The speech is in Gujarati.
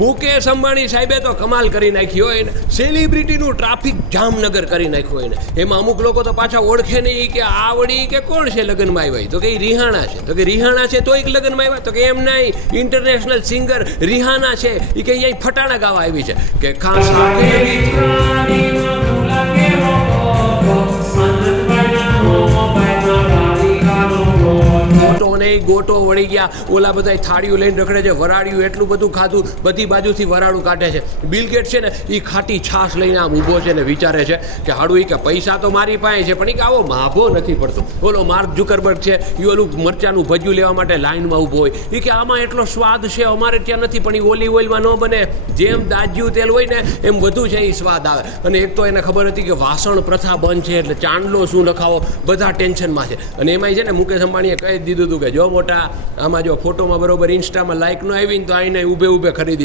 મુકેશ અંબાણી સાહેબે તો કમાલ કરી નાખી હોય ને, સેલિબ્રિટીનું ટ્રાફિક જામનગર કરી નાખ્યું હોય ને. એમાં અમુક લોકો તો પાછા ઓળખે નહીં કે આ વળી કે કોણ છે લગ્નમાં આવ્યા, તો કે રિહાણા છે. તો કે રિહાણા છે તો એક લગ્નમાં આવ્યા, તો કે એમ નહીં, ઇન્ટરનેશનલ સિંગર રિહાના છે એ કે અહીંયા ફટાણા ગાવા આવી છે કે ખાસ ગોટો વળી ગયા. ઓલા બધા થાળીઓ લઈને રખડે છે, વરાળ્યું એટલું બધું ખાધું, બધી બાજુથી વરાળું કાઢે છે. બિલ ગેટ્સ છે ને એ ખાટી છાશ લઈને આમ ઊભો છે ને વિચારે છે કે હાડું કે પૈસા તો મારી પાસે છે પણ એ આવો માભો નથી પડતો. ઓલો માર્ક ઝુકરબર્ગ છે એ ઓલું મરચાનું ભજ્યું લેવા માટે લાઈનમાં ઊભો હોય, એ કે આમાં એટલો સ્વાદ છે અમારે ત્યાં નથી, પણ એ ઓલિવ ઓઇલમાં ન બને, જેમ દાજ્યું તેલ હોય ને એમ વધુ છે એ સ્વાદ આવે. અને એક તો એને ખબર હતી કે વાસણ પ્રથા બંધ છે એટલે ચાંદલો શું નખાવો, બધા ટેન્શનમાં છે. અને એમાંય છે ને મુકેશ અંબાણીએ કહી દીધું હતું કે જો મોટા આમાં જો ફોટોમાં બરોબર ઇન્સ્ટામાં લાઈક ન આવી ને તો આઈને ઊભે ઊભે ખરીદી